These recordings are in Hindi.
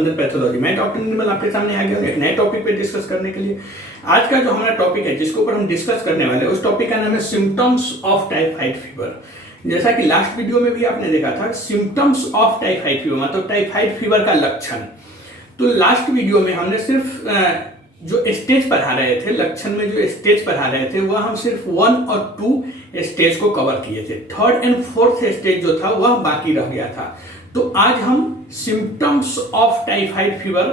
स्पंदन पैथोलॉजी। मैं डॉक्टर निर्मल आपके सामने आ गया हूँ एक नए टॉपिक पे डिस्कस करने के लिए। आज का जो हमारा टॉपिक है जिसके ऊपर हम डिस्कस करने वाले हैं उस टॉपिक का नाम है सिम्टम्स ऑफ टाइफाइड फीवर। जैसा कि लास्ट वीडियो में भी आपने देखा था सिम्टम्स ऑफ टाइफाइड फीवर मतलब टाइफाइड फीवर का लक्षण। तो लास्ट वीडियो में हमने सिर्फ जो स्टेज पढ़ा रहे थे, लक्षण में जो स्टेज पढ़ा रहे थे वह हम सिर्फ 1 और 2 स्टेज को कवर किए थे। 3rd and 4th स्टेज जो था वह बाकी रह गया था। तो आज हम symptoms of typhoid fever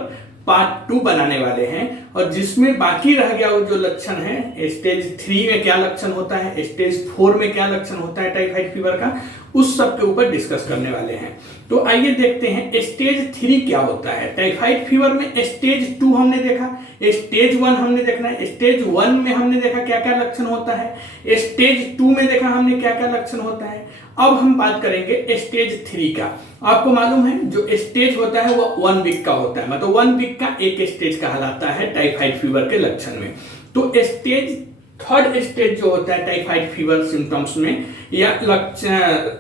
part 2 बनाने वाले हैं और जिसमें बाकी रह गया वो जो लक्षण है, स्टेज 3 में क्या लक्षण होता है, स्टेज 4 में क्या लक्षण होता है टाइफाइड फीवर का, उस सब के ऊपर डिस्कस करने वाले हैं। तो आइए देखते हैं स्टेज 3 क्या होता है। टाइफाइड फीवर में स्टेज 2 हमने देखा, स्टेज 1 हमने देखना है। स्टेज 1 में हमने देखा क्या क्या लक्षण होता है, स्टेज 2 में देखा हमने क्या क्या लक्षण होता है। अब हम बात करेंगे स्टेज 3 का। आपको मालूम है जो स्टेज होता है वो 1 वीक का होता है, मतलब 1 वीक का एक स्टेज कहलाता है टाइफाइड फीवर के लक्षण में। तो स्टेज 3rd स्टेज जो होता है टाइफाइड फीवर सिम्टम्स में या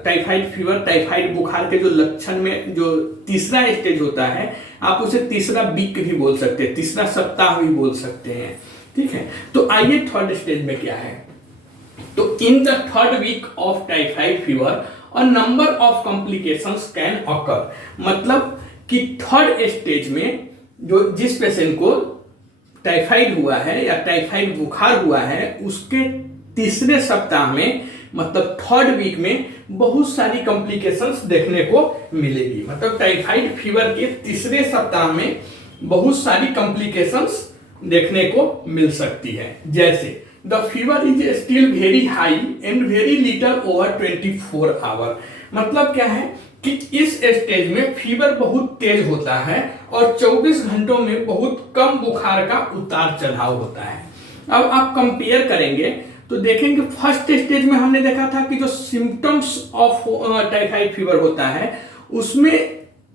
टाइफाइड फीवर टाइफाइड बुखार के जो लक्षण में जो तीसरा स्टेज होता है, आप उसे तीसरा वीक भी बोल सकते हैं, तीसरा सप्ताह भी बोल सकते हैं। ठीक है, तो आइए 3rd स्टेज में क्या है। तो in the 3rd week of typhoid fever a number of complications can occur, मतलब कि 3rd स्टेज में जो जिस पेशेंट को टाइफाइड हुआ है या टाइफाइड बुखार हुआ है उसके तीसरे सप्ताह में मतलब 3rd वीक में बहुत सारी कॉम्प्लिकेशंस देखने को मिलेगी। मतलब टाइफाइड फीवर के तीसरे सप्ताह में बहुत सारी कॉम्प्लिकेशंस देखने को मिल सकती है। जैसे the fever is still very high and very little over 24 hour, मतलब क्या है कि इस स्टेज में फीवर बहुत तेज होता है और 24 घंटों में बहुत कम बुखार का उतार चढ़ाव होता है। अब आप कंपेयर करेंगे तो देखेंगे फर्स्ट स्टेज में हमने देखा था कि जो सिम्टम्स ऑफ टाइफाइड फीवर होता है उसमें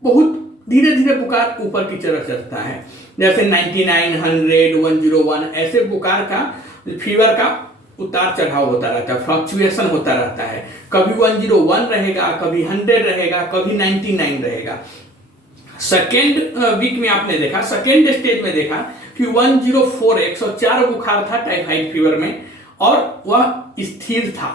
बहुत धीरे धीरे बुखार ऊपर की तरफ चढ़ता है, जैसे 99, 100, 101 ऐसे बुखार का फीवर का उतार चढ़ाव होता रहता है, फ्लक्चुएशन होता रहता है। कभी 101 रहेगा, कभी 100 रहेगा, कभी 99 रहेगा। सेकेंड वीक में आपने देखा, सेकेंड स्टेज में देखा कि 104 104 बुखार था टाइफाइड फीवर में और वह स्थिर था,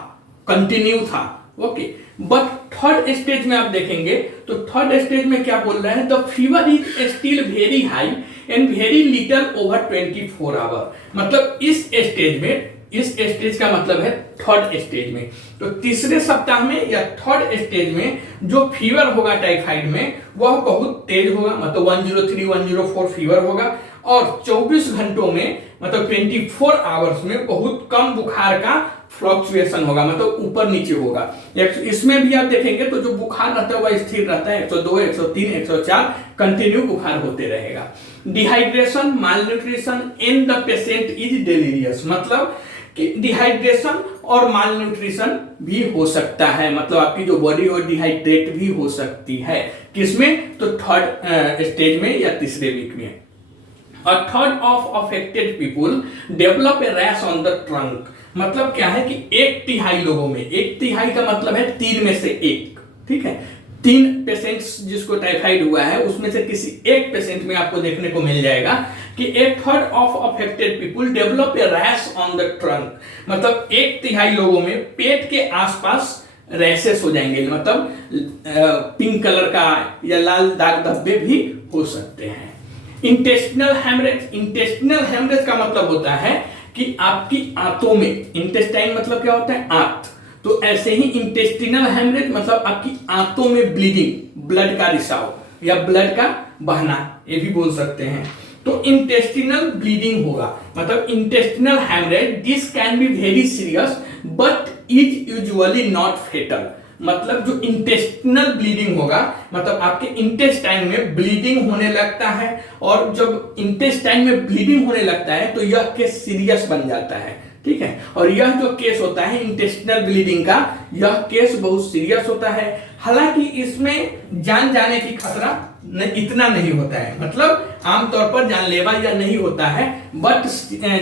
कंटिन्यू था। ओके, बट 3rd स्टेज में आप देखेंगे तो 3rd स्टेज में क्या बोल रहा है, the fever is still very high and very little over 24 hour, मतलब इस स्टेज में, इस स्टेज का मतलब है 3rd स्टेज में। तो तीसरे सप्ताह में या 3rd स्टेज में जो फीवर होगा टाइफाइड में वह बहुत तेज होगा, मतलब 103 104 फीवर होगा और 24 घंटों में मतलब 24 आवर्स में बहुत कम बुखार का फ्लक्चुएशन होगा, मतलब ऊपर नीचे होगा। इसमें भी आप देखेंगे तो जो बुखार रहता है वह स्थिर रहता है, 102 103 104 कंटिन्यू बुखार होते रहेगा। Dehydration, malnutrition and the patient is delirious, मतलब कि डिहाइड्रेशन और मालन्यूट्रिशन भी हो सकता है, मतलब आपकी जो बॉडी और डिहाइड्रेट भी हो सकती है। किसमें, तो 3rd स्टेज में या तीसरे वीक में। A third of affected people develop a rash on the trunk, मतलब क्या है कि 1/3 लोगों में, 1/3 का मतलब है 3 में से 1, ठीक है, 3 पेशेंट्स जिसको टाइफाइड हुआ है उसमें से किसी एक पेशेंट में आपको देखने को मिल जाएगा कि 1/3 of affected people develop a rash on the trunk, मतलब 1/3 लोगों में पेट के आसपास रैशेस हो जाएंगे, मतलब पिंक कलर का या लाल दाग धब्बे भी हो सकते हैं। इंटेस्टिनल हेमरेज, इंटेस्टिनल हेमरेज का मतलब होता है कि आपकी आंतों में, इंटेस्टाइन मतलब क्या होता है, आंत, तो ऐसे ही इंटेस्टिनल हेमरेज मतलब आपकी आंतों में ब्लीडिंग, ब्लड का रिसाव या ब्लड का बहना, ये भी बोल सकते हैं। तो इंटेस्टिनल ब्लीडिंग होगा, मतलब intestinal haemorrhage, this can be very serious but is usually not fatal, मतलब जो इंटेस्टिनल ब्लीडिंग होगा मतलब आपके इंटेस्टाइन में ब्लीडिंग होने लगता है और जब इंटेस्टाइन में ब्लीडिंग होने लगता है तो यह केस सीरियस बन जाता है, ठीक है। और यह जो केस होता है इंटेस्टिनल ब्लीडिंग का, यह केस बहुत सीरियस होता है। हालांकि इसमें जान जाने की खतरा इतना नहीं होता है, मतलब आमतौर पर जानलेवा या नहीं होता है, बट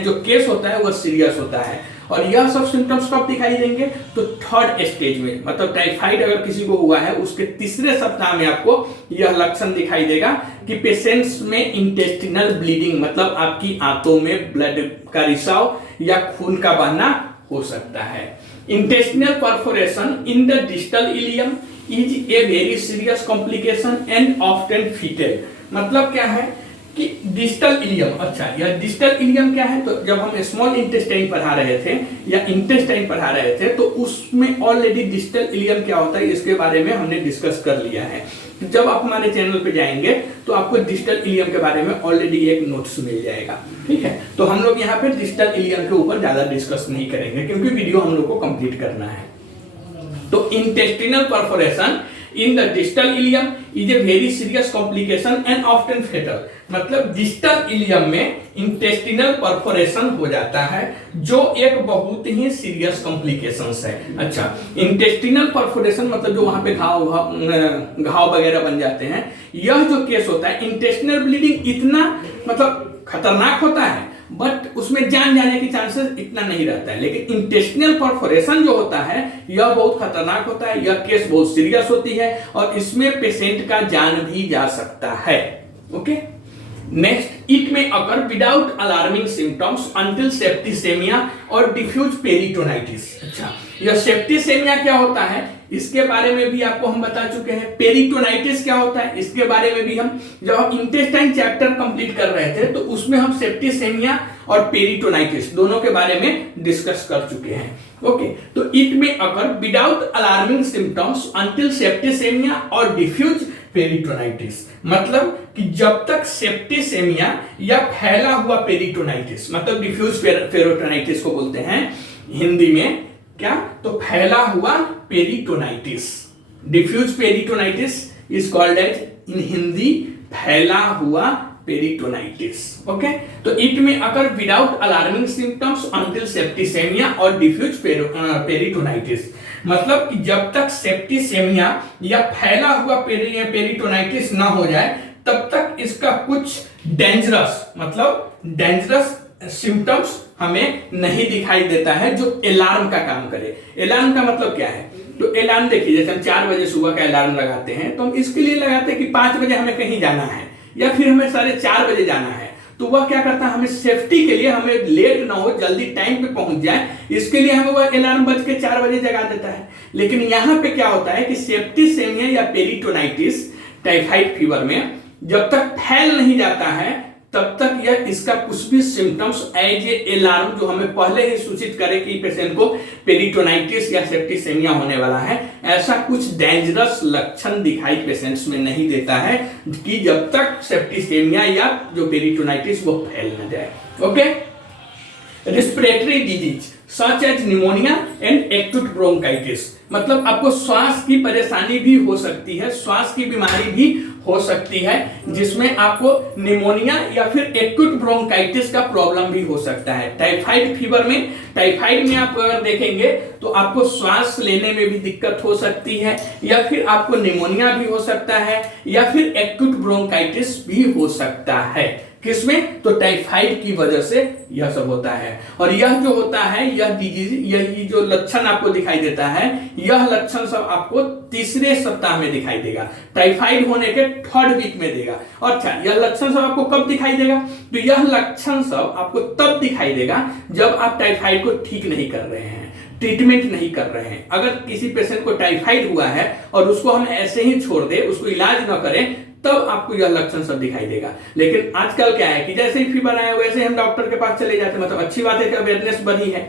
जो केस होता है वह सीरियस होता है। और यह सब सिम्टम्स कब दिखाई देंगे? तो थर्ड स्टेज में, मतलब टाइफाइड अगर किसी को हुआ है उसके तीसरे सप्ताह में आपको यह लक्षण दिखाई देगा कि पेशेंट्स में इंटेस्टिनल ब्लीडिंग, मतलब आपकी आंतों में ब्लड का रिसाव या खून का बहना हो सकता है। Intestinal perforation in the distal ileum is a very serious complication and often fatal. मतलब क्या है कि डिस्टल इलियम, अच्छा यह डिस्टल इलियम क्या है? तो जब हम स्मॉल इंटेस्टाइन पढ़ा रहे थे या इंटेस्टाइन पढ़ा रहे थे तो उसमें ऑलरेडी डिस्टल इलियम क्या होता है इसके बारे में हमने डिस्कस कर लिया है। जब आप हमारे चैनल पे जाएंगे तो आपको डिस्टल इलियम के बारे में ऑलरेडी एक नोट्स मिल जाएगा, ठीक है। तो हम लोग यहाँ पे डिस्टल इलियम के ऊपर ज्यादा डिस्कस नहीं करेंगे क्योंकि वीडियो हम लोग को कंप्लीट करना है। तो intestinal perforation in the distal ileum is a very serious complication and often fatal. मतलब डिस्टल इलियम में इंटेस्टिनल परफोरेशन हो जाता है जो एक बहुत ही सीरियस कॉम्प्लिकेशंस है। अच्छा, इंटेस्टिनल परफोरेशन मतलब जो वहां पे घाव वगैरह बन जाते हैं, यह जो केस होता है इंटेस्टिनल ब्लीडिंग इतना मतलब खतरनाक होता है बट उसमें जान जाने की चांसेस इतना नहीं रहता है। लेकिन इंटेस्टिनल परफोरेशन जो होता है यह बहुत खतरनाक होता है, यह केस बहुत सीरियस होती है और इसमें पेशेंट का जान भी जा सकता है। Okay, next, it may occur without alarming symptoms until septicaemia और डिफ्यूज पेरिटोनाइटिस। अच्छा, यह सेप्टिसेमिया क्या होता है इसके बारे में भी आपको हम बता चुके हैं। पेरिटोनाइटिस क्या होता है इसके बारे में भी हम, जब हम इंटेस्टाइन चैप्टर कंप्लीट कर रहे थे तो उसमें हम सेप्टिसेमिया और पेरिटोनाइटिस दोनों के बारे में डिस्कस कर चुके हैं। ओके, तो it may occur without alarming symptoms until septicaemia और डिफ्यूज पेरिटोनाइटिस। मतलब कि जब तक सेप्टिसेमिया या फैला हुआ पेरिटोनाइटिस, मतलब डिफ्यूज पेरिटोनाइटिस को बोलते हैं हिंदी में क्या? तो फैला हुआ peritonitis. Diffuse peritonitis is called as in Hindi फैला हुआ पेरिटोनाइटिस। ओके, तो इट में अगर without alarming symptoms until septicaemia और डिफ्यूज पेरिटोनाइटिस। मतलब कि जब तक सेप्टिसेमिया या फैला हुआ पेरिटोनाइटिस ना हो जाए तब तक इसका कुछ डेंजरस, मतलब डेंजरस सिम्टम्स हमें नहीं दिखाई देता है जो अलार्म का काम करे। अलार्म का मतलब क्या है? तो अलार्म देखिए, जैसे हम 4 बजे सुबह का अलार्म लगाते हैं तो हम इसके लिए लगाते हैं कि 5 बजे हमें कहीं जाना है या फिर हमें 4:30 बजे जाना है। तो वह क्या करता है, हमें सेफ्टी के लिए, हमें लेट ना हो, जल्दी टाइम पे पहुंच जाए, इसके लिए हमें वह अलार्म बज के 4 बजे जगा देता है। लेकिन यहाँ पे क्या होता है कि सेप्टिसेमिया या पेरिटोनाइटिस टाइफाइड फीवर में जब तक फैल नहीं जाता है तब तक यह इसका कुछ भी सिम्टम्स एज ए अलार्म जो हमें पहले ही सूचित करे कि पेशेंट को पेरिटोनाइटिस या सेप्टिसेमिया होने वाला है, ऐसा कुछ डेंजरस लक्षण दिखाई पेशेंट्स में नहीं देता है कि जब तक सेप्टिसेमिया या जो पेरिटोनाइटिस वो फैल न जाए। Okay, respiratory disease such as pneumonia and acute bronchitis. मतलब आपको श्वास की परेशानी भी हो सकती है, श्वास की बीमारी भी हो सकती है जिसमें आपको निमोनिया या फिर एक्यूट ब्रोंकाइटिस का प्रॉब्लम भी हो सकता है। टाइफाइड फीवर में, टाइफाइड में आप अगर देखेंगे तो आपको श्वास लेने में भी दिक्कत हो सकती है या फिर आपको निमोनिया भी हो सकता है या फिर एक्यूट ब्रोंकाइटिस भी हो सकता है। किसमें? तो टाइफाइड की वजह से यह सब होता है। और यह जो होता है, यह डिजीज, यही जो लक्षण आपको दिखाई देता है, यह लक्षण सब आपको तीसरे सप्ताह में दिखाई देगा, टाइफाइड होने के 3rd वीक में देगा। अच्छा, यह लक्षण सब आपको कब दिखाई देगा? तो यह लक्षण सब आपको तब दिखाई देगा जब आप टाइफाइड को ठीक नहीं कर रहे हैं, ट्रीटमेंट नहीं कर रहे हैं। अगर किसी पेशेंट को टाइफाइड हुआ है और उसको हम ऐसे ही छोड़ दे, उसको इलाज न करें, तब आपको यह लक्षण सब दिखाई देगा। लेकिन आजकल क्या है कि जैसे ही फीवर आया वैसे हम डॉक्टर के पास चले जाते हैं। मतलब अच्छी बात है कि अवेयरनेस बढ़ी है,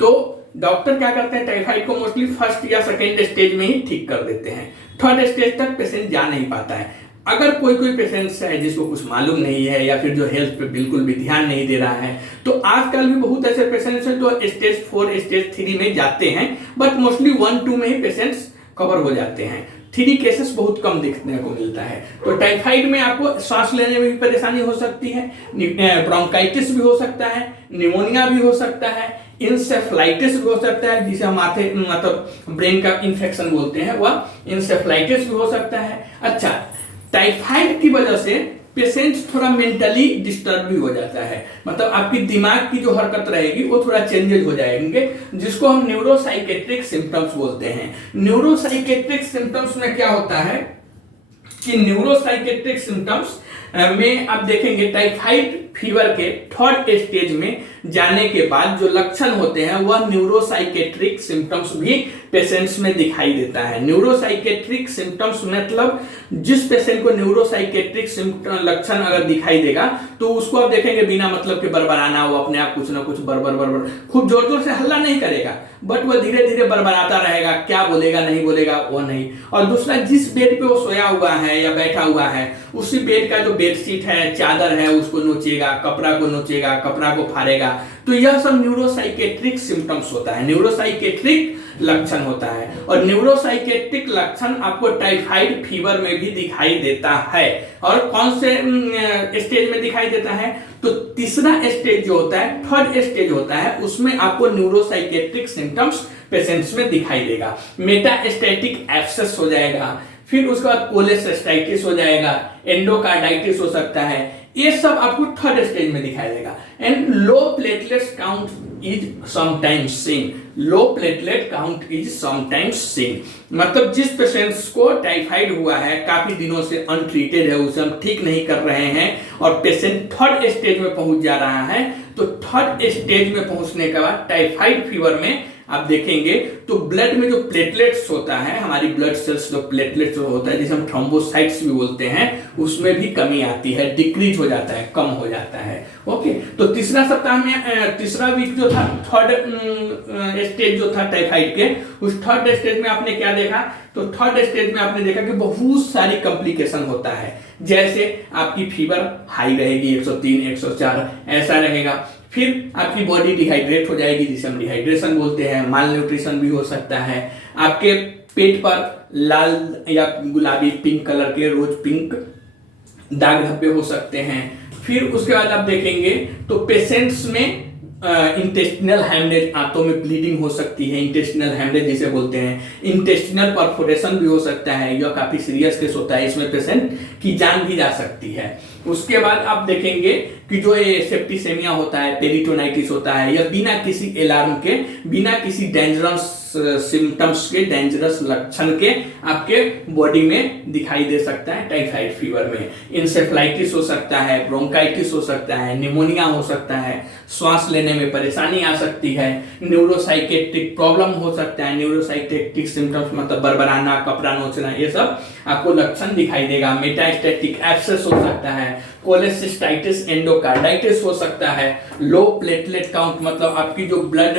तो डॉक्टर क्या करते हैं, टाइफाइड को मोस्टली 1st या 2nd स्टेज में ही ठीक कर देते हैं। 3rd स्टेज तक पेशेंट जा नहीं पाता है। अगर कोई पेशेंट है जिसको कुछ मालूम नहीं है या फिर जो हेल्थ पे बिल्कुल भी ध्यान नहीं दे रहा है, तो आजकल भी बहुत ऐसे पेशेंट्स हैं जो स्टेज 4 स्टेज 3 में जाते हैं, बट मोस्टली 1-2 में ही पेशेंट्स कवर हो जाते हैं। 3 केसेस बहुत कम देखने को मिलता है। तो टाइफाइड में आपको सांस लेने में भी परेशानी हो सकती है, ब्रोंकाइटिस भी हो सकता है, निमोनिया भी हो सकता है, इंसेफ्लाइटिस भी हो सकता है जिसे हम माथे मतलब ब्रेन का इंफेक्शन बोलते हैं, वह इंसेफ्लाइटिस भी हो सकता है। अच्छा, टाइफाइड की वजह से पेशेंट थोड़ा मेंटली डिस्टर्ब भी हो जाता है, मतलब आपकी दिमाग की जो हरकत रहेगी वो थोड़ा चेंजेस हो जाएंगे, जिसको हम न्यूरोसाइकेट्रिक सिम्टम्स बोलते हैं। न्यूरोसाइकेट्रिक सिम्टम्स में क्या होता है कि न्यूरोसाइकेट्रिक सिम्टम्स में आप देखेंगे टाइफाइड फीवर के थर्ड स्टेज में जाने के बाद जो लक्षण होते हैं वह न्यूरोसाइकेट्रिक सिम्टम्स भी पेशेंट्स में दिखाई देता है। न्यूरोसाइकेट्रिक सिम्टम्स मतलब जिस पेशेंट को न्यूरोसाइकेट्रिक लक्षण अगर दिखाई देगा तो उसको आप देखेंगे बिना मतलब के बरबराना, वो अपने आप कुछ ना कुछ बरबर बरबर, खूब जोर जोर से हल्ला नहीं करेगा बट वह धीरे धीरे बरबराता रहेगा, क्या बोलेगा नहीं बोलेगा वो नहीं। और दूसरा, जिस बेड पे वो सोया हुआ है या बैठा हुआ है उसी बेड का जो बेडशीट है, चादर है, उसको नोचेगा, कपड़ा को नोचेगा, कपड़ा को फाड़ेगा। तो यह सब न्यूरोसाइकेट्रिक सिम्टम्स होता है, न्यूरोसाइकेट्रिक लक्षण होता है। और न्यूरोसाइकेट्रिक लक्षण आपको टाइफाइड फीवर में भी दिखाई देता है। और कौन से स्टेज में दिखाई देता है? तो तीसरा स्टेज जो होता है, थर्ड स्टेज होता है, उसमें आपको न्यूरोसाइकेट्रिक सिम्टम्स पेशेंट्स में दिखाई देगा। मेटास्टैटिक एब्सेस हो जाएगा, फिर उसके बाद कोलेसिस्टाइटिस हो जाएगा, एंडोकार्डाइटिस हो सकता है, ये सब आपको थर्ड स्टेज में दिखाई देगा। And low platelets count is sometimes scene, low platelet count is sometimes scene, मतलब जिस पेशेंट्स को टाइफाइड हुआ है, काफी दिनों से अनट्रीटेड है, उसे हम ठीक नहीं कर रहे हैं और पेशेंट थर्ड स्टेज में पहुंच जा रहा है, तो थर्ड स्टेज में पहुंचने के बाद टाइफाइड फीवर में आप देखेंगे तो ब्लड में जो प्लेटलेट्स होता है, हमारी ब्लड सेल्स जो प्लेटलेट्स होता है जिसे हम थ्रोम्बोसाइट्स भी बोलते हैं, उसमें भी कमी आती है, डिक्रीज हो जाता है, कम हो जाता है। ओके, तो तीसरा सप्ताह में तीसरा वीक जो था, थर्ड स्टेज जो था टाइफाइड के, उस थर्ड स्टेज में आपने क्या देखा? तो थर्ड स्टेज में आपने देखा कि बहुत सारी कॉम्प्लिकेशन होता है, जैसे आपकी फीवर हाई रहेगी, 103, 104 ऐसा रहेगा, फिर आपकी बॉडी डिहाइड्रेट हो जाएगी जिसे हम डिहाइड्रेशन बोलते हैं, माल न्यूट्रिशन भी हो सकता है, आपके पेट पर लाल या गुलाबी पिंक कलर के, रोज पिंक दाग धब्बे हो सकते हैं। फिर उसके बाद आप देखेंगे तो पेशेंट्स में इंटेस्टिनल हेमरेज, आंतों में ब्लीडिंग हो सकती है, इंटेस्टिनल हेमरेज जिसे बोलते हैं, इंटेस्टिनल परफोरेशन भी हो सकता है, यह काफी सीरियस केस होता है, इसमें पेशेंट की जान भी जा सकती है। उसके बाद आप देखेंगे कि जो ये सेप्टिसेमिया होता है, पेरिटोनाइटिस होता है, यह बिना किसी अलार्म के, बिना किसी डेंजरस सिम्टम्स के, डेंजरस लक्षण के आपके बॉडी में दिखाई दे सकता है टाइफाइड फीवर में। इंसेफ्लाइटिस हो सकता है, ब्रोंकाइटिस हो सकता है, निमोनिया हो सकता है, श्वास लेने में परेशानी आ सकती है, न्यूरोसाइकेट्रिक प्रॉब्लम हो सकता है, न्यूरोसाइकेट्रिक सिम्टम्स मतलब बरबराना, कपड़ा नोचना, ये सब आपको लक्षण दिखाई देगा। मेटास्टैटिक एब्सेस हो सकता है, कोलेसिस्टाइटिस, एंडोकार्डाइटिस हो सकता है, लो प्लेटलेट काउंट मतलब आपकी जो ब्लड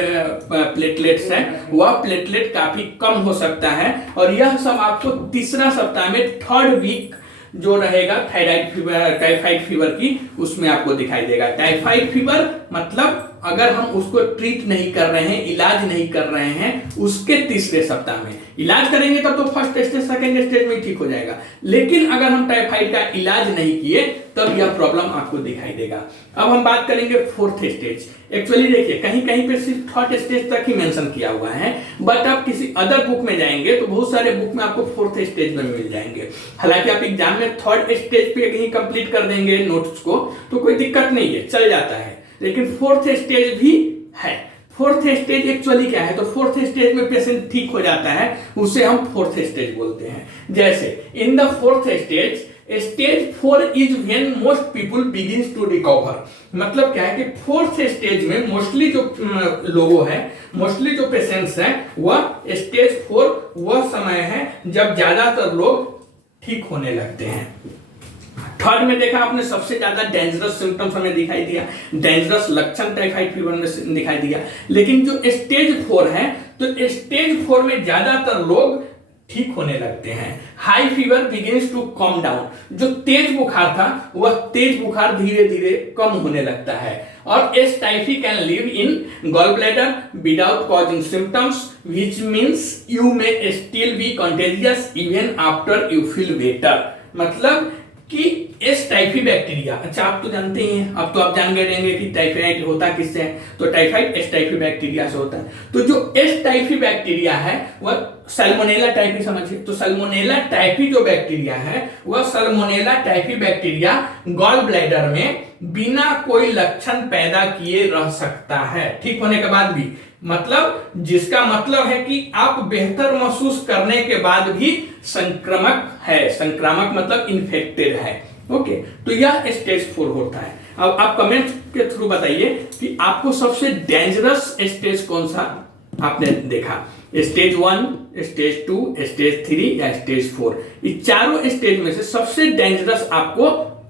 प्लेटलेट्स है वह प्लेटलेट काफी कम हो सकता है। और यह सब आपको तीसरा सप्ताह में, थर्ड वीक जो रहेगा टाइफाइड फीवर की, उसमें आपको दिखाई देगा। टाइफाइड फीवर मतलब अगर हम उसको ट्रीट नहीं कर रहे हैं, इलाज नहीं कर रहे हैं, उसके तीसरे सप्ताह में इलाज करेंगे तब तो फर्स्ट स्टेज सेकंड स्टेज में ठीक हो जाएगा, लेकिन अगर हम टाइफाइड का इलाज नहीं किए तब यह प्रॉब्लम आपको दिखाई देगा। अब हम बात करेंगे फोर्थ स्टेज। एक्चुअली देखिए कहीं कहीं पे सिर्फ थर्ड स्टेज तक ही मेंशन किया हुआ है, बट आप किसी अदर बुक में जाएंगे तो बहुत सारे बुक में आपको फोर्थ स्टेज में मिल जाएंगे। हालांकि आप एग्जाम में थर्ड स्टेज पे कहीं कंप्लीट कर देंगे नोट्स को तो कोई दिक्कत नहीं है, चल जाता है, लेकिन फोर्थ स्टेज भी है। फोर्थ स्टेज एक्चुअली क्या है? तो फोर्थ स्टेज में पेशेंट ठीक हो जाता है, उसे हम फोर्थ स्टेज बोलते हैं। जैसे in the fourth stage, stage 4 is when most people begins to recover. मतलब क्या है कि फोर्थ स्टेज में मोस्टली जो लोगों हैं, मोस्टली जो पेशेंट्स हैं, वह स्टेज 4 वह समय है जब ज्यादातर लोग ठीक होने लगते हैं। थर्ड में देखा आपने सबसे ज्यादा डेंजरस सिम्टम्स हमें दिखाई दिया, डेंजरस लक्षण टाइफाइड फीवर में दिखाई दिया। लेकिन जो स्टेज 4 है तो स्टेज 4 में ज्यादातर लोग ठीक होने लगते हैं। High fever begins to come down, जो तेज बुखार था वह तेज बुखार धीरे धीरे कम होने लगता है। और S typhi can live in gall bladder without causing symptoms, which means you may still be contagious even after you feel better. मतलब कि एस टाइफी बैक्टीरिया, अच्छा आप तो जानते ही हैं, अब तो आप जान गए रहेंगे कि टाइफाइड होता किससे है, तो टाइफाइड एस टाइफी बैक्टीरिया से होता है। तो जो एस टाइफी बैक्टीरिया है वह सल्मोनेला टाइफी समझिए, तो सल्मोनेला टाइफी जो बैक्टीरिया है वह salmonella typhi bacteria gall bladder में बिना कोई लक्षण पैदा किए रह सकता है ठीक होने के बाद भी, मतलब जिसका मतलब है कि आप बेहतर महसूस करने के बाद भी संक्रामक है, संक्रामक मतलब इन्फेक्टेड है। ओके, तो यह स्टेज 4 होता है। अब आप कमेंट के थ्रू बताइए कि आपको सबसे डेंजरस स्टेज कौन सा आपने देखा, स्टेज 1, स्टेज 2, स्टेज 3 या स्टेज 4। इस चारों स्टेज में से सबसे डेंजरस आपको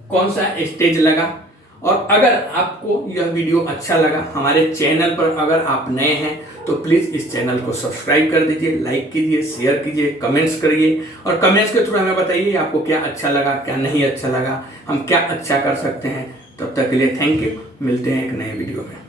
कौन सा स्टेज लगा? और अगर आपको यह वीडियो अच्छा लगा, हमारे चैनल पर अगर आप नए हैं तो प्लीज इस चैनल को सब्सक्राइब कर दीजिए, लाइक कीजिए, शेयर कीजिए, कमेंट्स करिए और कमेंट्स के थ्रू हमें बताइए आपको क्या अच्छा लगा, क्या नहीं अच्छा लगा, हम क्या अच्छा कर सकते हैं। तब तक के लिए थैंक यू, मिलते हैं एक नए वीडियो में।